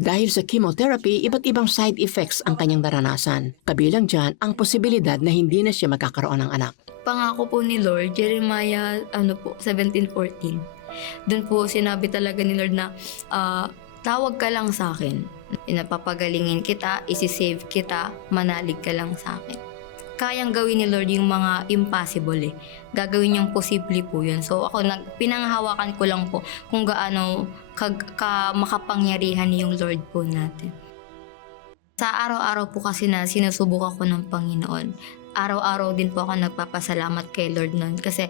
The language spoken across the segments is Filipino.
Dahil sa chemotherapy, iba't ibang side effects ang kanyang naranasan. Kabilang dyan ang posibilidad na hindi na siya magkakaroon ng anak. Pangako po ni Lord, Jeremiah ano po, 17.14. Doon po sinabi talaga ni Lord na ah, tawag ka lang sa akin. Inapapagalingin kita, isisave kita, manalig ka lang sa akin. Kayang gawin ni Lord yung mga impossible eh. Gagawin niyang posible po yun. So ako, nag, pinanghahawakan ko lang po kung gaano kag, ka makapangyarihan yung Lord po natin. Sa araw-araw po kasi na sinusubok ako ng Panginoon, araw-araw din po ako nagpapasalamat kay Lord nun kasi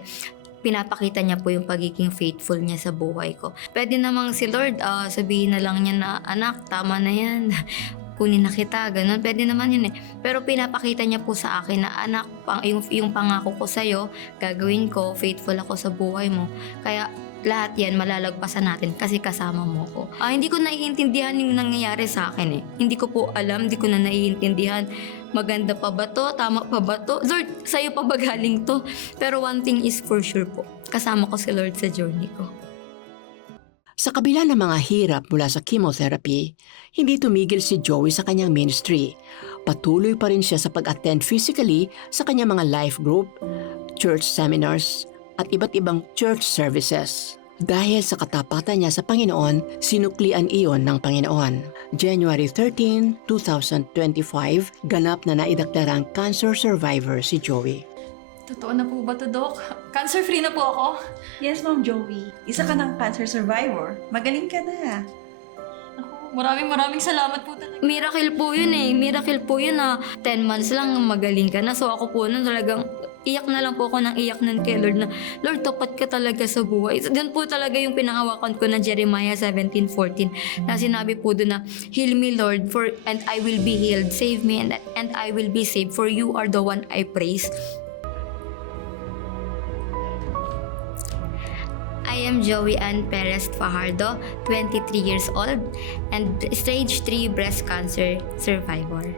pinapakita niya po yung pagiging faithful niya sa buhay ko. Pwede namang si Lord, ah, sabihin na lang niya na, anak, tama na yan. Kunin na kita, ganun. Pwede naman yun eh. Pero pinapakita niya po sa akin na, anak, pang, yung, yung pangako ko sa'yo, gagawin ko, faithful ako sa buhay mo. Kaya lahat yan malalagpasan natin kasi kasama mo ko. Ah, hindi ko naiintindihan yung nangyayari sa akin eh. Hindi ko po alam, hindi ko na naiintindihan. Maganda pa ba to? Tama pa ba to? Lord, sa'yo pa ba galing to? Pero one thing is for sure po. Kasama ko si Lord sa journey ko. Sa kabila ng mga hirap mula sa chemotherapy, hindi tumigil si Joey sa kanyang ministry. Patuloy pa rin siya sa pag-attend physically sa kanyang mga life group, church seminars, at iba't ibang church services. Dahil sa katapatan niya sa Panginoon, sinuklian iyon ng Panginoon. January 13, 2025, ganap na naidakdarang cancer survivor si Joey. Totoo na po ba to, Doc? Cancer-free na po ako? Yes, Ma'am Joey. Isa ka ng cancer survivor. Magaling ka na. Ako, maraming maraming salamat po talaga. Miracle po yun eh. Miracle po yun na 10 months lang magaling ka na. So ako po nun talagang iyak na lang po ako ng iyak nun kay Lord na, Lord, tapat ka talaga sa buhay. So, doon po talaga yung pinahawakan ko na Jeremiah 17.14 na sinabi po doon na, Heal me, Lord, for and I will be healed. Save me and, and I will be saved, for you are the one I praise. I am Joey Ann Perez Fajardo, 23 years old, and stage 3 breast cancer survivor.